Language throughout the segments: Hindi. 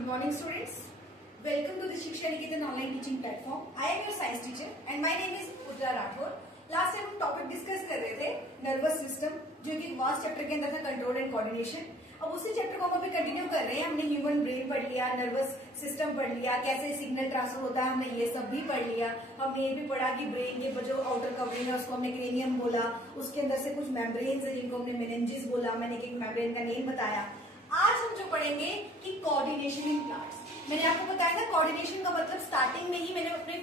Good morning, students. Welcome to the Shiksha Niketan online teaching platform. I am your science teacher and my name is Udra Rathore. Last time हम टॉपिक डिस्कस कर रहे थे नर्वस सिस्टम, जो कि वास्ट चैप्टर के अंदर था कंट्रोल एंड कोऑर्डिनेशन. अब उसी चैप्टर को हम अभी कंटिन्यू कर रहे हैं. हमने ह्यूमन ब्रेन पढ़ लिया, नर्वस सिस्टम पढ़ लिया, कैसे सिग्नल ट्रांसफर होता है, हमने ये सब भी पढ़ लिया. हमने ये भी पढ़ा कि ब्रेन के जो आउटर कवरिंग है उसको हमने क्रेनियम बोला, उसके अंदर से कुछ मेम्ब्रेन्स है जिनको हमने मेनिंजेस बोला. मैंने एक मेम्ब्रेन का नेम बताया. आज हम जो पढ़ेंगे कि कोऑर्डिनेशन इन प्लांट्स. मैंने आपको बताया था कोऑर्डिनेशन का मतलब स्टार्टिंग में ही मैंने अपने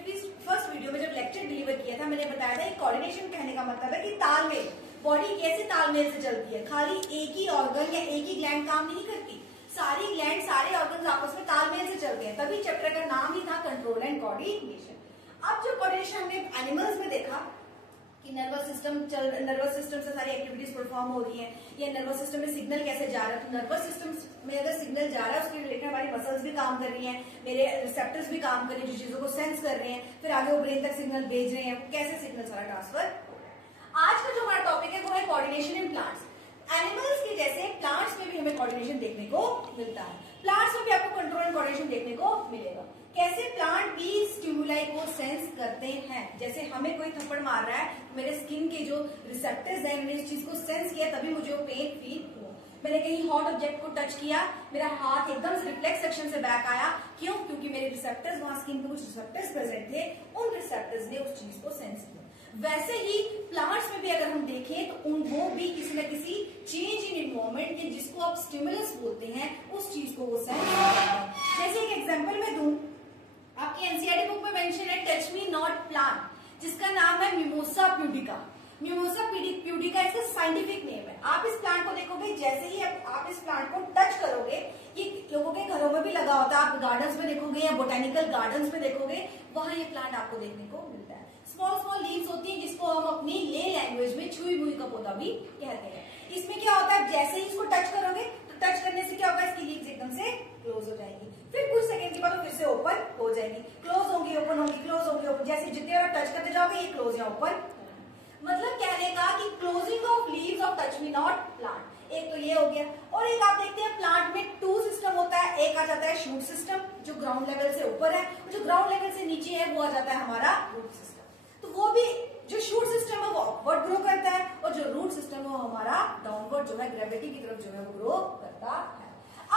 फर्स्ट वीडियो में जब लेक्चर डिलीवर किया था मैंने बताया था कि कोऑर्डिनेशन कहने का मतलब है कि तालमेल. बॉडी कैसे तालमेल से चलती है. खाली एक ही ऑर्गन या एक ही ग्लैंड काम नहीं करती, सारी ग्लैंड सारे ऑर्गन आपस में तालमेल से चलते हैं. तभी चैप्टर का नाम ही था कंट्रोल एंड कोऑर्डिनेशन. अब जो कोऑर्डिनेशन हमने एनिमल्स में देखा कि नर्वस सिस्टम से सारी एक्टिविटीज परफॉर्म हो रही है, या नर्वस सिस्टम में सिग्नल कैसे जा रहा है. तो नर्वस सिस्टम में अगर सिग्नल जा रहा है उसके रिलेटेड हमारी मसल्स भी काम कर रही हैं, मेरे रिसेप्टर्स भी काम कर रहे हैं जो चीजों को सेंस कर रहे हैं, फिर आगे वो ब्रेन तक सिग्नल भेज रहे हैं. कैसे सिग्नल सारा ट्रांसफर हो रहा है. आज का जो हमारा टॉपिक है वो है कोऑर्डिनेशन इन प्लांट्स. एनिमल्स के जैसे प्लांट्स में भी हमें कोऑर्डिनेशन देखने को मिलता है. प्लांट्स में भी आपको कंट्रोल एंड कोऑर्डिनेशन देखने को मिलेगा. कैसे प्लांट भी स्टिमुलाई को सेंस करते हैं. जैसे हमें कोई थप्पड़ मार रहा है, मेरे स्किन के जो रिसेप्टर्स हैं मैंने इस चीज को सेंस किया तभी मुझे वो पेन फील हुआ. मैंने कहीं हॉट ऑब्जेक्ट को टच किया, मेरा हाथ एकदम से रिफ्लेक्स सेक्शन से बैक आया. क्यों? क्योंकि मेरे रिसेप्टर्स वहां स्किन पे कुछ रिसेप्टर्स प्रेजेंट थे, उन रिसेप्टर्स ने उस चीज को सेंस किया. वैसे ही प्लांट्स में भी अगर हम देखें तो उनको भी किसी न किसी चेंज इन एनवायरमेंट के जिसको आप स्टिमुलस बोलते हैं उस चीज को वो सेंस करते हैं. जैसे एक एग्जांपल मैं दूं, आपकी एनसीईआरटी बुक में मेंशन है टच मी नॉट प्लांट, जिसका नाम है मिमोसा प्यूडिका. मिमोसा प्यूडिका इसका साइंटिफिक नेम है. आप इस प्लांट को देखोगे, जैसे ही आप इस प्लांट को टच करोगे, ये लोगों के घरों में भी लगा होता है, आप गार्डन्स में देखोगे या बोटेनिकल गार्डन्स में देखोगे, वहां ये प्लांट आपको देखने को मिलता है. स्मॉल स्मॉल लीव्स होती है जिसको हम अपनी ले लैंग्वेज में छुई मुई का पौधा भी कहते हैं. इसमें क्या होता है, जैसे ही इसको टच करोगे तो टच करने से क्या होगा, इसकी लीव्स एकदम से क्लोज हो जाएगी. फिर कुछ सेकंड के बाद फिर से ओपन हो जाएगी, क्लोज होंगी, ओपन होंगी, क्लोज होंगी, ओपन. जैसे जितने बार टच करते जाओगे ये क्लोज या ओपन. मतलब कहने का कि closing of leaves of touch me not plant. एक तो ये हो गया. और एक आप देखते हैं प्लांट में टू सिस्टम होता है. एक आ जाता है शूट सिस्टम जो ग्राउंड लेवल से ऊपर है, और जो ग्राउंड लेवल से नीचे है वो आ जाता है हमारा रूट सिस्टम. तो वो भी जो शूट सिस्टम है वो अपवर्ड ग्रो करता है, और जो रूट सिस्टम है वो हमारा डाउनवर्ड जो है ग्रेविटी की तरफ जो है वो ग्रो करता है.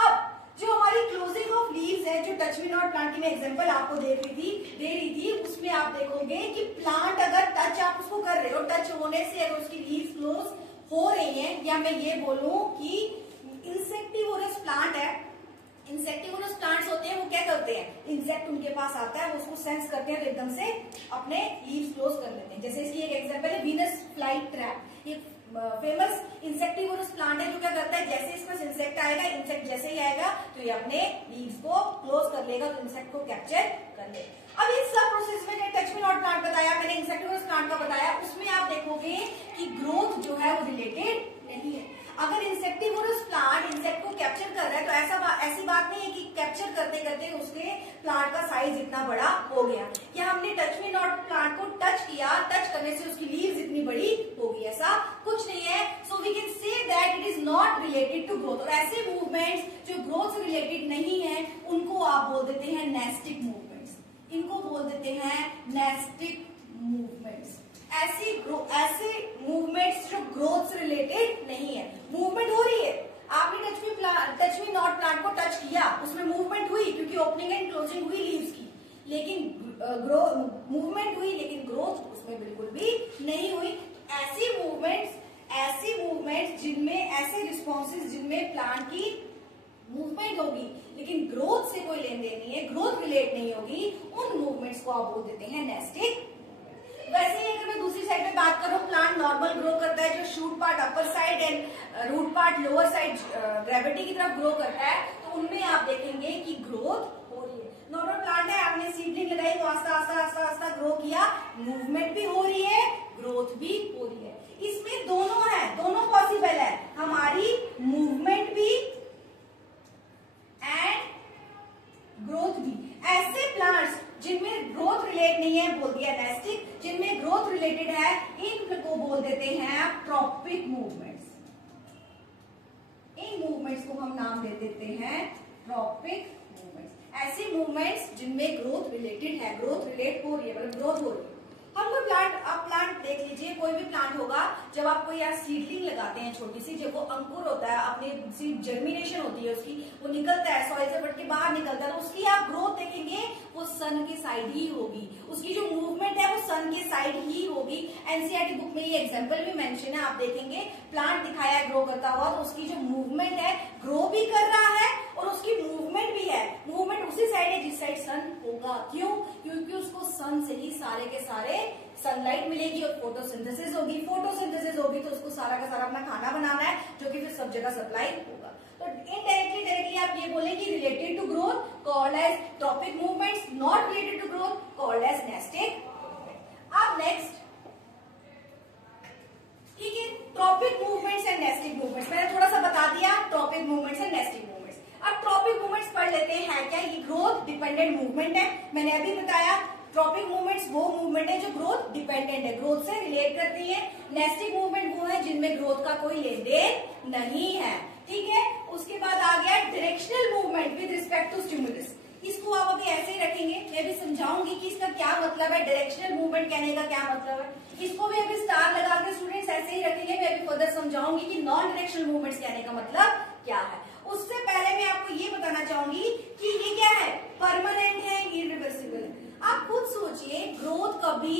अब जो हमारी क्लोजिंग ऑफ लीव्स है, जो टच मी नॉट प्लांट की मैं एग्जांपल आपको दे रही थी, उसमें आप देखोगे कि प्लांट अगर टच आप उसको कर रहे हो, टच होने से अगर उसकी लीव्स क्लोज हो रही हैं, या मैं ये बोलूं कि इंसेक्टिवोरस प्लांट है, इंसेक्टिवोरस प्लांट्स होते हैं, वो क्या करते हैं, इंसेक्ट उनके पास आता है, वो उसको सेंस करते हैं तो एकदम से अपने लीव्स क्लोज कर लेते हैं. जैसे इसकी एक एग्जांपल है वीनस फ्लाई ट्रैप. ये फेमस इंसेक्टिवोरस प्लांट है जो क्या करता है, जैसे इसमें इंसेक्ट आएगा, इंसेक्ट जैसे ही आएगा तो ये अपने लीव्स को क्लोज कर लेगा, तो इंसेक्ट को कैप्चर कर ले. अब इस सब प्रोसेस में जो टच मी नॉट प्लांट बताया मैंने, इंसेक्टिवोरस प्लांट का बताया, उसमें आप देखोगे कि ग्रोथ जो है वो रिलेटेड नहीं है. अगर इंसेक्टिवोरस प्लांट इंसेक्ट को कैप्चर कर रहा है तो ऐसी बात नहीं है कि कैप्चर करते करते उसके प्लांट का साइज इतना बड़ा हो गया, या हमने टच मी नॉट प्लांट को टच किया, टच करने से उसकी लीव्स इतनी बड़ी होगी, ऐसा कुछ नहीं है. So we can say that it is not related to growth. और ऐसे मूवमेंट्स जो ग्रोथ से रिलेटेड नहीं है उनको आप बोल देते हैं नेस्टिक मूवमेंट्स. इनको बोल देते हैं नेस्टिक मूवमेंट्स. ऐसे मूवमेंट्स जो ग्रोथ से रिलेटेड नहीं है. मूवमेंट हो रही है, आपने टच मी नॉट प्लांट को टच किया, उसमें मूवमेंट हुई क्योंकि ओपनिंग एंड क्लोजिंग हुई लीव्स की, लेकिन मूवमेंट हुई लेकिन ग्रोथ उसमें बिल्कुल भी नहीं हुई. ऐसी मूवमेंट्स जिनमें ऐसे रिस्पॉन्सेज जिनमें प्लांट की मूवमेंट होगी लेकिन ग्रोथ से कोई लेन देन नहीं है, ग्रोथ रिलेट नहीं होगी, उन मूवमेंट्स को आप बोल देते हैं नेस्टिक. वैसे ही अगर मैं दूसरी साइड में बात करूं, प्लांट नॉर्मल ग्रो करता है, जो shoot part upper side and root part lower side gravity की तरफ ग्रो करता है, तो उनमें आप देखेंगे कि ग्रोथ हो रही है. नॉर्मल प्लांट है, आपने सीडलिंग लगाई तो आस्ता आस्ता ग्रो किया, मूवमेंट भी हो रही है, ग्रोथ भी हो रही है. इसमें दोनों है, दोनों पॉसिबल है, हमारी मूवमेंट भी एंड ग्रोथ भी. ऐसे प्लांट्स जिनमें ग्रोथ रिलेट नहीं है बोल दिया नेस्टिक, जिनमें ग्रोथ रिलेटेड है इनको बोल देते हैं ट्रॉपिक मूवमेंट्स. इन मूवमेंट्स को हम नाम दे देते हैं ट्रॉपिक मूवमेंट्स. ऐसी मूवमेंट्स जिनमें ग्रोथ रिलेटेड है, ग्रोथ रिलेट हो रही है, मतलब ग्रोथ हो रही है। हम कोई प्लांट, आप प्लांट देख लीजिए, कोई भी प्लांट होगा, जब आप कोई यहाँ सीडलिंग लगाते हैं छोटी सी, जब वो अंकुर होता है, अपनी सीड जर्मिनेशन होती है उसकी, वो निकलता है सॉइल से फट के बाहर निकलता है, तो उसकी आप ग्रोथ देखेंगे वो सन के साइड ही होगी, उसकी जो मूवमेंट है वो सन के साइड ही होगी। एनसीईआरटी बुक में ये एग्जांपल भी मेंशन है, आप देखेंगे प्लांट दिखाया है ग्रो करता हुआ, तो उसकी जो मूवमेंट है ग्रो भी कर रहा है और उसकी मूवमेंट भी है, मूवमेंट उसी साइड है जिस साइड सन होगा। क्यों? क्योंकि उसको सन से ही सारे के सारे सनलाइट मिलेगी और फोटोसिंथेसिस होगी, फोटोसिंथेसिस होगी तो उसको सारा का सारा अपना खाना बनाना है, जो कि फिर सब जगह सप्लाई होगा। तो इनडायरेक्टली डायरेक्टली आप ये बोलेंगे related to growth called as tropic movements, not related to growth called as nastic movement. अब नेक्स्ट, ठीक है, tropic movements and nastic movements मैंने थोड़ा सा बता दिया, tropic movements and nastic movements. अब ट्रॉपिक मूवमेंट्स पढ़ लेते हैं क्या, ये ग्रोथ डिपेंडेंट मूवमेंट है। मैंने अभी बताया ट्रॉपिक मूवमेंट्स वो मूवमेंट है जो ग्रोथ डिपेंडेंट है, ग्रोथ से रिलेट करती है। नेस्टिक मूवमेंट वो है जिनमें ग्रोथ का कोई लेन देन नहीं है, ठीक है। उसके बाद आ गया directional movement with respect to stimulus. इसको आप अभी ऐसे ही रखेंगे, मैं भी समझाऊंगी कि इसका क्या मतलब है, डायरेक्शनल मूवमेंट कहने का क्या मतलब है। इसको भी अभी स्टार लगा के स्टूडेंट्स ऐसे ही रखेंगे, मैं अभी फर्दर समझाऊंगी कि नॉन डायरेक्शनल मूवमेंट्स कहने का मतलब क्या है। उससे पहले मैं आपको ये बताना चाहूंगी कि ये क्या है, परमानेंट है, इरिवर्सिबल है। आप खुद सोचिए, ग्रोथ कभी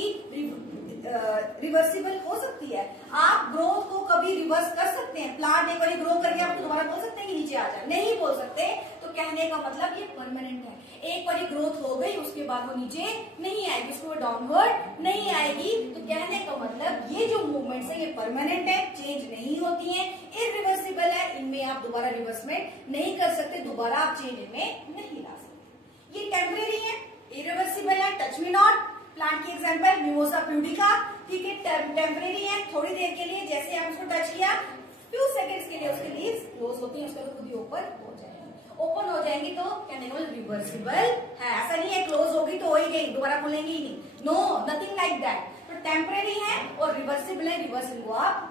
रिवर्सिबल हो सकती है? आप ग्रोथ को कभी रिवर्स कर सकते हैं? प्लांट एक बार ग्रो करके आप दोबारा बोल सकते हैं कि नीचे आ जाए? नहीं बोल सकते। तो कहने का मतलब ये परमानेंट है, एक बार ग्रोथ हो गई उसके बाद वो नीचे नहीं आएगी, उसको डाउनवर्ड नहीं आएगी। तो कहने का मतलब ये जो मूवमेंट्स है ये परमानेंट है, चेंज नहीं होती है, इरिवर्सिबल है, इनमें आप दोबारा रिवर्समेंट नहीं कर सकते, दोबारा आप चेंज इनमें नहीं ला सकते। ये टेम्परेरी है, इरिवर्सिबल है, टच मी नॉट। प्लांट की एग्जांपल मिमोसा प्यूडिका, ठीक है, टेम्परेरी है, थोड़ी देर के लिए, जैसे आप उसको टच किया फ्यू सेकंड्स के लिए उसकी लीव्स क्लोज होती हैं, उसके बाद खुद ही ओपन हो जाएंगी। ओपन हो जाएंगी तो कहने का मतलब रिवर्सिबल है, ऐसा नहीं है क्लोज होगी तो हो ही गई, दोबारा खोलेंगे ही नहीं, नो, नथिंग लाइक दैट। तो टेम्परेरी है और रिवर्सिबल है, रिवर्सल को आप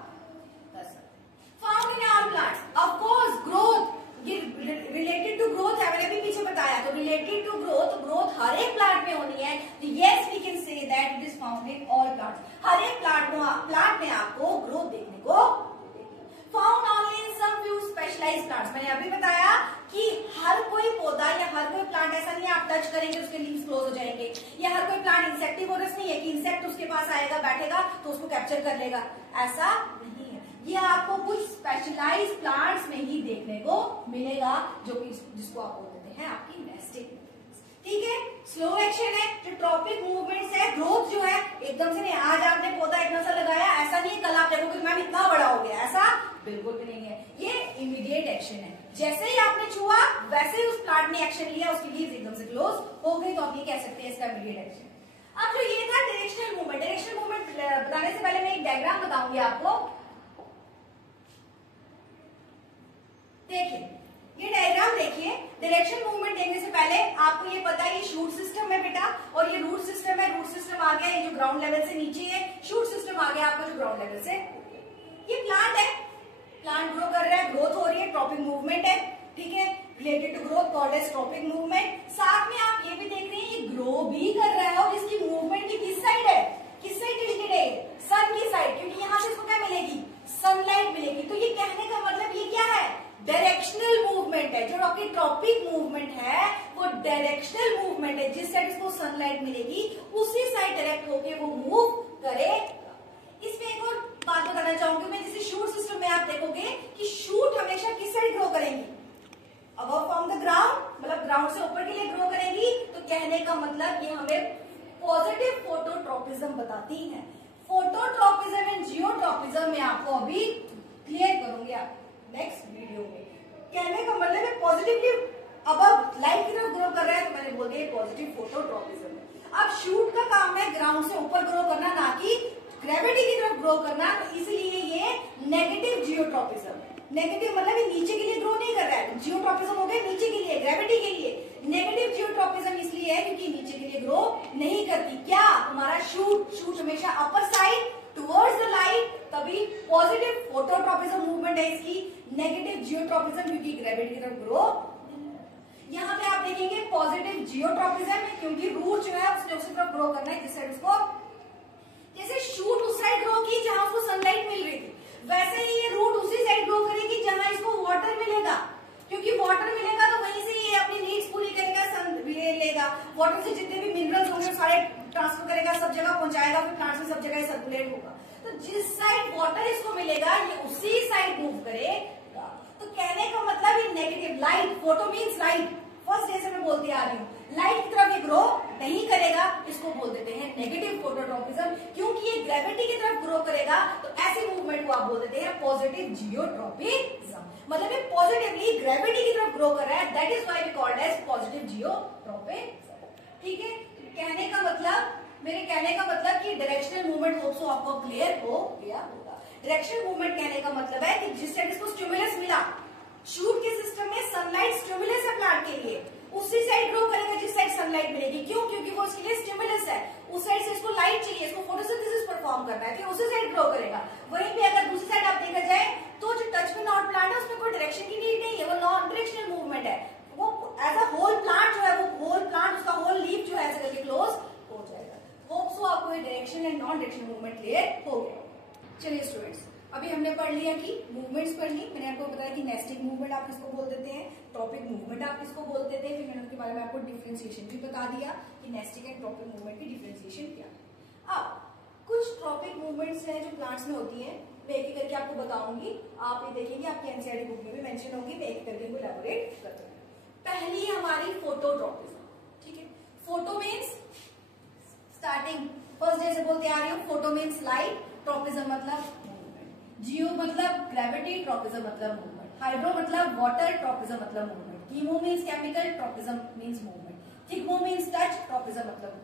कर सकते। Found in all plants, of course growth ये रिलेटेड टू ग्रोथ है, मैंने अभी पीछे बताया। तो रिलेटेड टू ग्रोथ, ग्रोथ हर एक प्लांट में होनी है। तो yes we can say that it is found in all plants. हर एक प्लांट में आपको ग्रोथ देखने को found only in some few specialized plants. मैंने अभी बताया कि हर कोई पौधा या हर कोई प्लांट ऐसा नहीं है आप टच करेंगे उसके लीव्स क्लोज हो जाएंगे, या हर कोई प्लांट इंसेक्टिवोरस नहीं है कि इंसेक्ट उसके पास आएगा बैठेगा तो उसको कैप्चर कर लेगा, ऐसा नहीं है। ये आपको कुछ स्पेशलाइज्ड प्लांट्स में ही देखने को मिलेगा, जो कि जिसको आप बोलते हैं आपकी नेस्टिक, ठीक है। स्लो एक्शन है, जो ट्रॉपिक मूवमेंट्स है, ग्रोथ जो है एकदम से नहीं, आज आपने पौधा इतना सा लगाया, ऐसा नहीं कल आप देखोगे मैम इतना बड़ा हो गया, ऐसा बिल्कुल भी नहीं है। ये इमीडिएट एक्शन है, जैसे ही आपने छुआ वैसे ही उस प्लांट ने एक्शन लिया, उसकी लीव्स एकदम से क्लोज हो गई, तो आप ये कह सकते हैं इसका इमीडिएट एक्शन। अब जो ये था डायरेक्शनल मूवमेंट, डायरेक्शनल मूवमेंट बताने से पहले मैं एक डायग्राम बताऊंगी आपको। देखिए ये डायग्राम देखिए, डायरेक्शन मूवमेंट देखने से पहले आपको ये पता है ये शूट सिस्टम है बेटा, और ये रूट सिस्टम है। रूट सिस्टम आ गया ये जो ग्राउंड लेवल से नीचे है, शूट सिस्टम आ गया आपका जो ग्राउंड लेवल से। ये प्लांट है, प्लांट ग्रो कर रहा है, ग्रोथ हो रही है, ट्रॉपिक मूवमेंट है, ठीक है, related to growth called as tropic movement. साथ में आप ये भी देख रहे हैं ये ग्रो भी कर रहा है, और इसकी मूवमेंट की किस साइड है, किस साइड रिलेटेड है, सन की साइड, क्योंकि यहाँ से इसको क्या मिलेगी, सनलाइट मिलेगी। तो ये कहने का मतलब ये क्या है, डायरेक्शनल मूवमेंट है। जो आपकी ट्रॉपिक मूवमेंट है वो डायरेक्शनल मूवमेंट है, जिस साइड इसको सनलाइट मिलेगी उसी साइड डायरेक्ट होके वो मूव करेगा। इसमें एक और बात बताना चाहूंगी मैं, जैसे शूट सिस्टम में आप देखोगे कि शूट हमेशा किस साइड ग्रो करेंगी, अबव फ्रॉम द ग्राउंड, मतलब ग्राउंड से ऊपर के लिए ग्रो करेंगी। तो कहने का मतलब ये हमें पॉजिटिव फोटोट्रोपिज्म बताती है। फोटोट्रोपिज्म एंड जियोट्रोपिज्म में आपको अभी क्लियर करूंगी आप नेक्स्ट वीडियो में। कहने का मतलब है पॉजिटिवली अबव लाइट की तरफ ग्रो कर रहा है, तो मैंने बोल दिया पॉजिटिव फोटोट्रोपिज्म। अब शूट का काम है ग्राउंड से ऊपर ग्रो करना, ना कि ग्रेविटी की तरफ ग्रो करना, तो इसलिए ये नेगेटिव जियोट्रोपिज्म है। नेगेटिव मतलब ये नीचे के लिए ग्रो नहीं कर रहा है, जियोट्रोपिज्म हो गया नीचे के लिए, ग्रेविटी के लिए। नेगेटिव जियोट्रोपिज्म इसलिए है क्योंकि नीचे के लिए ग्रो नहीं करती। क्या हमारा शूट हमेशा upper side towards the light, तभी पॉजिटिव फोटोट्रोपिज्म मूवमेंट है इसकी। नेगेटिव जियोट्रोपिज्म क्योंकि ग्रेविटी की तरफ ग्रो। यहाँ पे आप देखेंगे पॉजिटिव जियोट्रॉपिज्म है, क्योंकि रूट जो है उसने उसी तरफ ग्रो करना है जिस साइड उसको, जैसे शूट उस साइड ग्रो की जहां उसको सनलाइट मिल रही थी, वैसे ही ये रूट उसी साइड ग्रो करेगी जहां इसको वाटर मिलेगा, क्योंकि वाटर मिलेगा तो वहीं से ये अपनी नीड्स पूरी करेगा, सन लेगा, वाटर से जितने भी मिनरल्स होंगे सारे ट्रांसफर करेगा, सब जगह पहुंचाएगा, फिर प्लांट में सब जगह सर्कुलेट होगा। तो जिस साइड वाटर इसको मिलेगा ये उसी साइड मूव करेगा। तो कहने का मतलब ये negative light, photo means light, first day से मैं बोलती आ रही हूँ, लाइट की तरफ ये ग्रो नहीं करेगा, इसको बोल देते हैं नेगेटिव फोटोट्रॉपिज्म। क्योंकि ये ग्रेविटी की तरफ ग्रो करेगा तो ऐसी मूवमेंट को आप बोल देते हैं पॉजिटिव जियोट्रॉपिज्म। मतलब ये पॉजिटिवली ग्रेविटी की तरफ ग्रो कर रहा है, that is why we called as positive geotropism. ठीक है, कहने का मतलब, मेरे कहने का मतलब कि डायरेक्शनल मूवमेंट होप्स आपको क्लियर हो गया होगा। डायरेक्शनल मूवमेंट कहने का मतलब है कि जिस साइड इसको स्टिमुलस मिला, शूट के सिस्टम में सनलाइट स्टिमुलस है प्लांट के लिए, उसी साइड ग्रो करेगा जिस साइड सनलाइट मिलेगी। क्यों? क्योंकि वो इसके लिए स्टिमुलस है, उस साइड से इसको लाइट चाहिए, इसको फोटोसिंथेसिस परफॉर्म करना है, तो उसी साइड ग्रो करेगा। वहीं पे अगर दूसरी साइड आप देखा जाए तो जो टच में नॉट प्लांट है उसमें कोई डायरेक्शन की नीड नहीं है, वो नॉन डायरेक्शनल मूवमेंट है, वो एज अ होल प्लांट जो है, वो होल प्लांट उसका होल लीफ जो है ऐसे करके क्लोज हो जाएगा। होप सो आपको direction and non directional movement clear हो गया। चलिए स्टूडेंट्स, अभी हमने पढ़ लिया कि मूवमेंट्स पढ़ ली, मैंने आपको बताया कि नेस्टिंग मूवमेंट आप किसको बोल देते हैं, टॉपिक मूवमेंट आप किसको बोल देते हैं, फिर मैंने उसके बारे में आपको डिफरेंशिएशन भी बता दिया कि नेस्टिंग एंड टॉपिक मूवमेंट की डिफरेंशिएशन क्या है। अब कुछ टॉपिक मूवमेंट्स हैं जो प्लांट्स में होती हैं, मैं एक एक करके आपको बताऊंगी, आप ये देखेंगे आपकी एनसीईआरटी बुक में भी मेंशन होगी, मैं एक करके इलैबोरेट करती हूँ। पहली हमारी फोटोट्रॉपिज्म। ठीक है, photo means starting first day से बोलते आ रही हूँ, फोटो मीन्स लाइट, ट्रॉपिज्म मतलब मूवमेंट, जियो मतलब ग्रेविटी, ट्रॉपिज्म मतलब मूवमेंट, हाइड्रो मतलब वाटर, ट्रॉपिज्म मतलब movement, chemo means chemical, tropism means movement, thigmo means touch, tropism मतलब।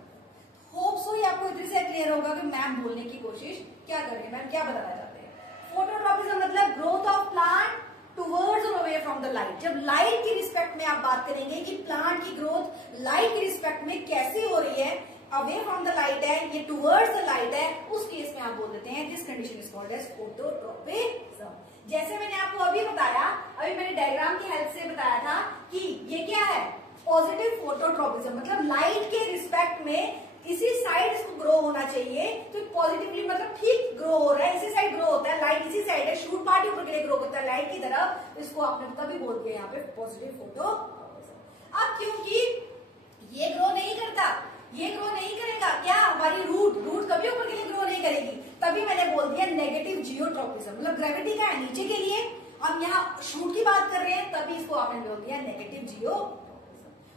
होप सो ये आपको इतने से क्लियर होगा कि मैम बोलने की कोशिश क्या कर रही है, मैम क्या बताना चाहते हैं। फोटोट्रॉपिज्म मतलब ग्रोथ ऑफ प्लांट टुवर्ड्स और अवे फ्रॉम द लाइट। जब लाइट की रिस्पेक्ट में आप बात करेंगे कि प्लांट की ग्रोथ लाइट की रिस्पेक्ट में कैसी हो रही है, अवे फ्रॉम द लाइट है, ये टुवर्ड्स द लाइट है, उस केस में आप बोल देते हैं this condition is called as phototropism. जैसे मैंने आपको अभी बताया, अभी मैंने डायग्राम की हेल्प से बताया था कि ये क्या है, पॉजिटिव फोटोट्रॉपिज्म, मतलब लाइट के रिस्पेक्ट में इसी साइड इसको ग्रो होना चाहिए, तो पॉजिटिवली मतलब ठीक ग्रो हो रहा है, इसी साइड ग्रो होता है, लाइट इसी साइड है, शूट पार्ट ऊपर के लिए ग्रो करता है लाइट की तरफ, इसको आपने तभी बोल दिया यहाँ पे पॉजिटिव फोटोट्रॉपिज्म। अब क्योंकि ये ग्रो नहीं करता, ये ग्रो नहीं करेगा, क्या हमारी रूट कभी ऊपर के लिए ग्रो नहीं करेगी, तभी मैंने बोल दिया नेगेटिव जियोट्रॉपिज्म। मतलब ग्रेविटी क्या है, नीचे के लिए, हम यहाँ शूट की बात कर रहे हैं, तभी इसको आपने बोल दिया नेगेटिव जियोट्रॉपिज्म।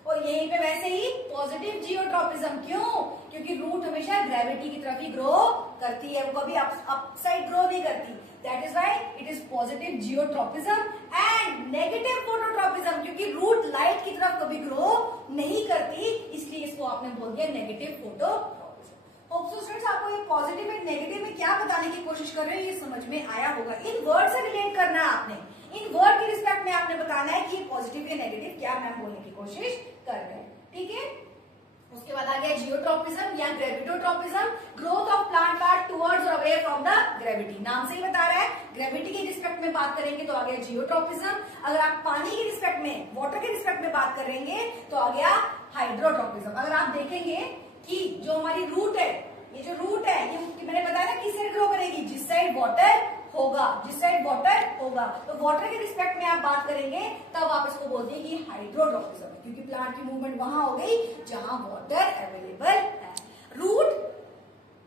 और यहीं पे वैसे ही पॉजिटिव जियोट्रॉपिज्म, क्यों? क्योंकि रूट हमेशा ग्रेविटी की तरफ ही ग्रो करती है, वो कभी अप साइड ग्रो नहीं करती, that is why it is positive geotropism and negative phototropism, क्योंकि रूट लाइट की तरफ कभी ग्रो नहीं करती, इसलिए इसको आपने बोल दिया negative phototropism. Hope so students, आपको ये पॉजिटिव एंड नेगेटिव में क्या बताने की कोशिश कर रहे हैं ये समझ में आया होगा। इन वर्ड से रिलेट करना है आपने, इन वर्ड के रिस्पेक्ट में आपने बताना है कि ये पॉजिटिव या नेगेटिव क्या मैम बोलने की कोशिश कर रहे हैं। ठीक है, उसके बाद आ गया जियोट्रॉपिज्म या gravitropism, growth of plant part towards और अवे फ्रॉम द ग्रेविटी। नाम से ही बता रहा है, ग्रेविटी के रिस्पेक्ट में बात करेंगे तो आ गया जियोट्रॉपिज्म, अगर आप पानी के रिस्पेक्ट में, वाटर के रिस्पेक्ट में बात करेंगे तो आ गया हाइड्रोट्रॉपिज्म। अगर आप देखेंगे कि जो हमारी रूट है, ये जो रूट है ये मैंने बताया ना किस साइड ग्रो करेगी, जिस साइड वाटर होगा, जिस साइड वाटर होगा, तो वाटर के रिस्पेक्ट में आप बात करेंगे तब आप इसको बोलते हैं कि हाइड्रोट्रॉपिज्म है, क्योंकि प्लांट की मूवमेंट वहां हो गई जहां वाटर अवेलेबल है। रूट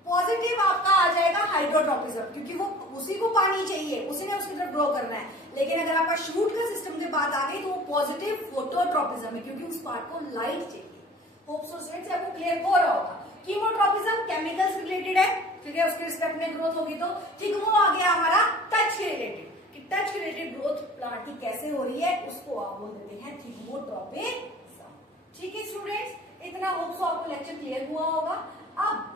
पॉजिटिव आपका आ जाएगा हाइड्रोट्रॉपिज्म, क्योंकि वो उसी को पानी चाहिए, उसी ने उसकी तरफ ग्रो करना है। लेकिन अगर आपका शूट का सिस्टम की बात आ गई तो वो पॉजिटिव फोटोट्रॉपिज्म है, क्योंकि उस पार्ट को लाइट चाहिए। होप सो स्टूडेंट्स आपको क्लियर हो रहा होगा। कीमोट्रॉपिज्म केमिकल्स रिलेटेड है, ठीक है, उसके रिस्पेक्ट में ग्रोथ होगी। तो थिग्मो आ गया हमारा टच के रिलेटेड, कि टच के रिलेटेड ग्रोथ प्लांट की कैसे हो रही है, उसको आप बोल देते हैं थिग्मोट्रॉपिज्म। ठीक है स्टूडेंट्स, इतना होप सो आपको लेक्चर क्लियर हुआ होगा। अब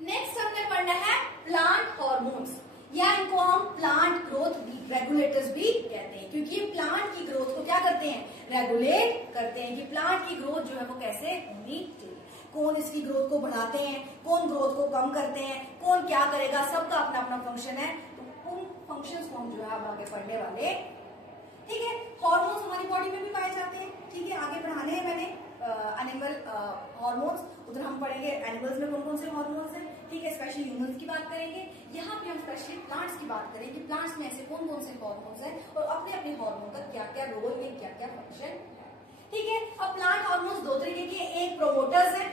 नेक्स्ट हमने पढ़ना है प्लांट हार्मोन्स, या इनको हम प्लांट ग्रोथ रेगुलेटर्स भी कहते हैं, क्योंकि ये प्लांट की ग्रोथ को क्या करते हैं, रेगुलेट करते हैं, कि प्लांट की ग्रोथ जो है वो कैसे होनी चाहिए, कौन इसकी ग्रोथ को बढ़ाते हैं, कौन ग्रोथ को कम करते हैं, कौन क्या करेगा, सबका अपना अपना फंक्शन है। तो उन फंक्शंस को हम जो है अब आगे पढ़ने वाले। ठीक है, हार्मोन्स हमारी बॉडी में भी पाए जाते हैं, उधर हम पढ़ेंगे एनिमल्स में कौन कौन से हॉर्मोन्स हैं, ठीक है, स्पेशली ह्यूमंस की बात करेंगे। यहाँ पे हम स्पेशली प्लांट्स की बात करेंगे, प्लांट्स में ऐसे कौन कौन से हॉर्मोन्स हैं और अपने अपने हार्मोन का क्या क्या रोल है, क्या क्या फंक्शन है, ठीक है। अब प्लांट हार्मोन्स दो तरीके के, एक प्रोमोटर्स है,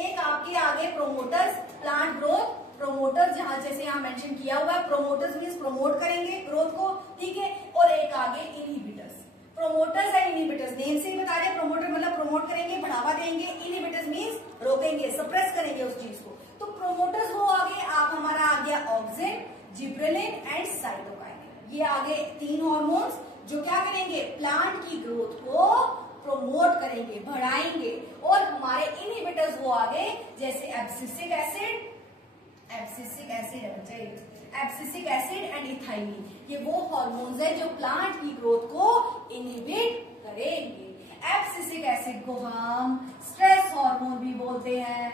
एक आपके आगे प्रोमोटर्स, प्लांट ग्रोथ प्रोमोटर्स, जहां जैसे यहाँ मेंशन किया हुआ है, प्रोमोटर्स मींस प्रमोट करेंगे ग्रोथ को, ठीक है, और एक आगे inhibitors. Promoters and inhibitors, name से ही बता रहे हैं, प्रोमोटर मतलब प्रमोट करेंगे, बढ़ावा देंगे, इनहिबिटर्स मींस रोकेंगे, सप्रेस करेंगे उस चीज को। तो प्रोमोटर्स वो आगे आप हमारा आ गया ऑक्सिन, जिब्रेलिन एंड साइटोकाइनिन। ये आगे 3 हार्मोन्स जो क्या करेंगे, प्लांट की ग्रोथ को प्रोमोट करेंगे, बढ़ाएंगे। और हमारे इनहिबिटर्स वो आगे जैसे एब्सिसिक एसिड एंड इथाइलिन, ये वो हार्मोन्स है जो प्लांट की ग्रोथ को इनहिबिट करेंगे। एब्सिसिक एसिड को हम स्ट्रेस हार्मोन भी बोलते हैं,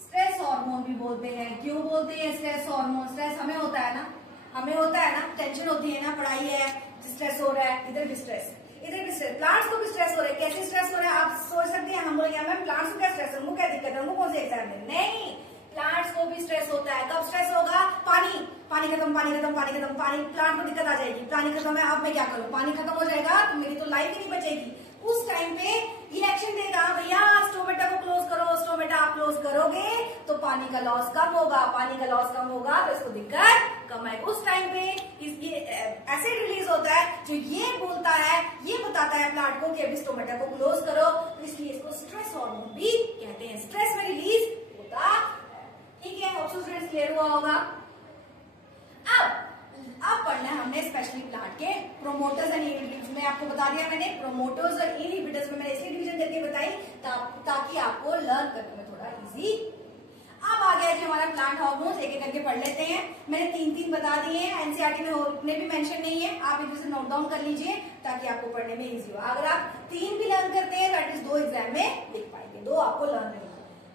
स्ट्रेस हार्मोन भी बोलते हैं। क्यों बोलते हैं स्ट्रेस हार्मोन? स्ट्रेस हमें होता है ना, टेंशन होती है ना, पढ़ाई है, स्ट्रेस हो रहा है, इधर भी स्ट्रेस, इधर भी स्ट्रेस, प्लांट्स को भी स्ट्रेस हो रहा है। कैसे स्ट्रेस हो रहा है आप सोच सकते हैं, हम बोलेंगे मैम प्लांट्स को क्या स्ट्रेस है, उनको क्या दिक्कत है, उनको कौन से एग्जाम है? नहीं, प्लांट्स को भी स्ट्रेस होता है। कब स्ट्रेस होगा? पानी खत्म, पानी, प्लांट को दिक्कत आ जाएगी, पानी खत्म है, अब मैं क्या करूं, पानी खत्म हो जाएगा तो मेरी तो लाइफ ही नहीं बचेगी। उस टाइम पे ये एक्शन देगा, भैया स्टोमेटा को क्लोज करो, स्टोमेटा आप क्लोज करोगे तो पानी का लॉस कम होगा, पानी का लॉस कम होगा तो इसको दिक्कत कम है। उस टाइम पे इसकी एसिड रिलीज होता है जो ये बोलता है, ये बताता है प्लांट को कि अभी स्टोमेटा को क्लोज करो, इसलिए इसको स्ट्रेस हार्मोन भी कहते हैं। स्ट्रेस में रिलीज होता है, ठीक है। ऑप्शन स्टूडेंट्स क्लियर हुआ होगा। अब पढ़ना है हमने स्पेशली प्लांट के प्रोमोटर्स एंड इनहिबिटर्स में। आपको बता दिया मैंने, प्रोमोटर्स और इनहिबिटर्स में मैंने इसलिए डिवीजन करके बताई ताकि आपको लर्न करने में थोड़ा इजी। अब आ गया जी हमारा प्लांट हार्मोन्स, एक एक करके पढ़ लेते हैं। मैंने 3 बता दिए हैं, एनसीईआरटी में भी मेंशन नहीं है, आप इधर से नोट डाउन कर लीजिए ताकि आपको पढ़ने में इजी हो। अगर आप 3 भी लर्न करते हैं तो एटलीस्ट 2 एग्जाम में लिख पाएंगे, 2 आपको लर्न नहीं।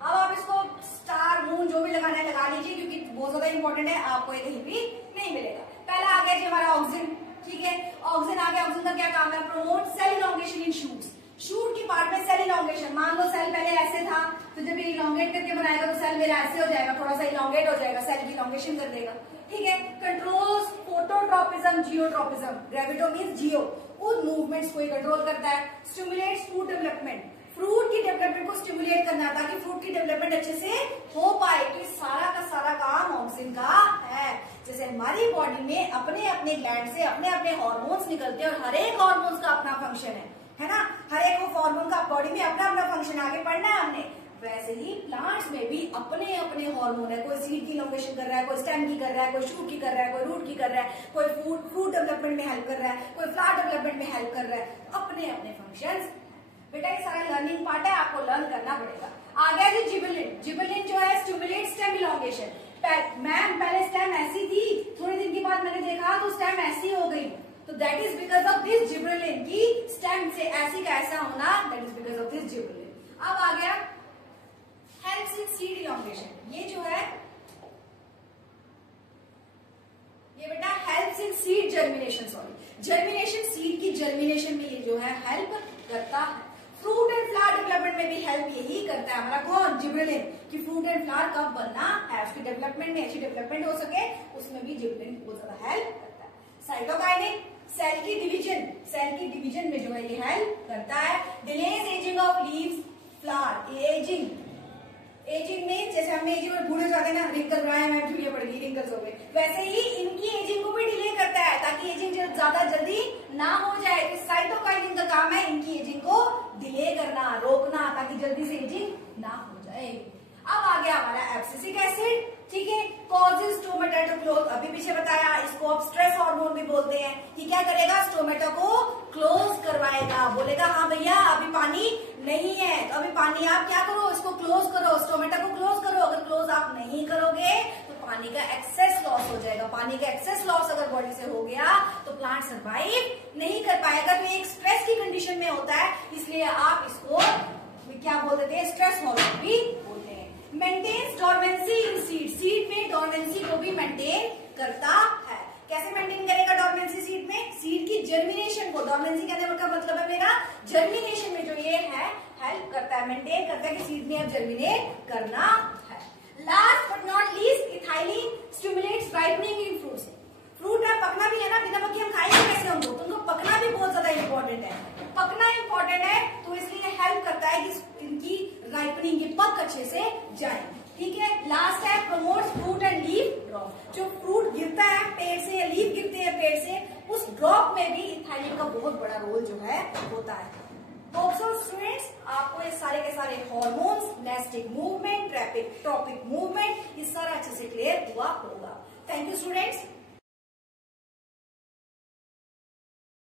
अब आप इसको स्टार मून जो भी लगाना है लगा लीजिए क्योंकि बहुत ज्यादा इंपॉर्टेंट है, आपको ये कहीं भी नहीं मिलेगा। पहला आ गया जी हमारा ऑक्सिन, ठीक है। ऑक्सिन आ गया, ऑक्सिन का क्या काम है? प्रमोट सेल इलॉन्गेशन इन शूट्स। शूट की पार्ट में सेल इलॉन्गेशन, मान लो सेल पहले ऐसे था तो जब ये इलॉन्गेट करके बनाएगा तो सेल मेरा ऐसे हो जाएगा, थोड़ा सा इलॉन्गेट हो जाएगा, सेल की इलॉन्गेशन कर देगा, ठीक है। कंट्रोल्स फोटोट्रोपिज्म, जियोट्रोपिज्म, ग्रेविटो मींस जियो, उन मूवमेंट्स को कंट्रोल करता है। स्टिमुलेट्स फूड डेवलपमेंट, फ्रूट की डेवलपमेंट को स्टिमुलेट करना ताकि फ्रूट की डेवलपमेंट अच्छे से हो पाए। तो इस सारा का सारा काम ऑक्सिन का है। जैसे हमारी बॉडी में अपने अपने ग्लैंड से अपने अपने हार्मोन्स निकलते हैं और हर एक हार्मोन्स का अपना फंक्शन है ना, हर एक हार्मोन का बॉडी में अपना अपना फंक्शन आगे पढ़ना है हमने। वैसे ही प्लांट्स में भी अपने अपने हार्मोन है, कोई सीड की इलॉन्गेशन कर रहा है, कोई स्टेम की कर रहा है, कोई शूट की कर रहा है, कोई रूट की कर रहा है, कोई फ्रूट डेवलपमेंट में हेल्प कर रहा है, कोई फ्लावर डेवलपमेंट में हेल्प कर रहा है, अपने अपने फंक्शंस। बेटा ये सारा लर्निंग पार्ट है, आपको लर्न करना पड़ेगा। आ गया जी जिबरेलिन। जिबरेलिन जो है स्टिमुलेट स्टेम इलॉन्गेशन। मैम पहले स्टेम ऐसी थी, थोड़े दिन के बाद मैंने देखा तो स्टेम ऐसी हो गई, तो that is because of this gibberellin की स्टेम से ऐसी का ऐसा होना, that is because of this gibberellin. अब आ गया हेल्प्स इन सीड इलॉन्गेशन। ये जो है ये बेटा helps in seed germination, sorry germination, seed की जर्मिनेशन में ये जो है हेल्प करता है। फ्रूट एंड फ्लावर डेवलपमेंट में भी हेल्प यही करता है हमारा कौन? जिबरेलिन, कि फ्रूट एंड फ्लावर कब बनना है, उसकी डेवलपमेंट में अच्छी डेवलपमेंट हो सके, उसमें भी जिबरेलिन बहुत ज्यादा हेल्प करता है। साइटोकाइनिन सेल की डिवीजन में जो है ये हेल्प करता है। Delays ageing of leaves flower, ageing में जैसे हम एजिंग में बूढ़े जाते हैं ना, रिंकल बनाए मैम चुड़िया पड़ गई, रिंकल्स हो गए, वैसे ही इनकी एजिंग को भी डिले करता है ताकि एजिंग ज्यादा जल्दी ना हो जाए। तो साइटोकाइनिन का काम है इनकी एजिंग को डिले करना, रोकना, ताकि जल्दी से एजिंग ना हो जाए। अब आ गया हमारा एब्सिसिक एसिड, ठीक है, कॉजेज स्टोमेटा टू क्लोज, अभी पीछे बताया, इसको आप स्ट्रेस हार्मोन भी बोलते हैं। ये क्या करेगा? स्टोमेटा को क्लोज करवाएगा, बोलेगा हाँ भैया अभी पानी नहीं है तो अभी पानी आप क्या करो, इसको क्लोज करो, स्टोमेटा को क्लोज करो। अगर क्लोज आप नहीं करोगे तो पानी का एक्सेस लॉस हो जाएगा। पानी का एक्सेस लॉस अगर बॉडी से हो गया तो प्लांट सर्वाइव नहीं कर पाएगा। तो एक स्ट्रेस की कंडीशन में होता है, इसलिए आप इसको क्या बोल देते हैं? स्ट्रेस हार्मोन भी बोलते हैं। मेंटेन्स डोरमेंसी इन सीड, सीड में डोरमेंसी को भी मेंटेन करता है। कैसे मेंटेन करेगा डोरमेंसी सीड में? सीड की जर्मिनेशन को, डोरमेंसी कहने का मतलब है मेरा जर्मिनेशन में जो ये है हेल्प करता है, मेंटेन करता है कि सीड में अब जर्मिनेट करना है। Last but not least, ethylene stimulates ripening in fruits. Fruit में पकना भी है ना, बिना पके हम खाएंगे कैसे हमको, तो उनको पकना भी बहुत ज्यादा इंपॉर्टेंट है। पकना इंपॉर्टेंट है तो इसलिए हेल्प करता है कि इनकी राइपनिंग की पक अच्छे से जाए। ठीक है, लास्ट है promotes fruit and leaf drop. जो फ्रूट गिरता है पेड़ से या लीफ गिरते हैं पेड़ से, उस ड्रॉप में भी इथाइलिन का बहुत बड़ा रोल जो है होता है। तो स्टूडेंट्स, आपको ये सारे के सारे hormones, nastic movement, tropic movement, ये सारा अच्छे से क्लियर हुआ होगा। Thank you students.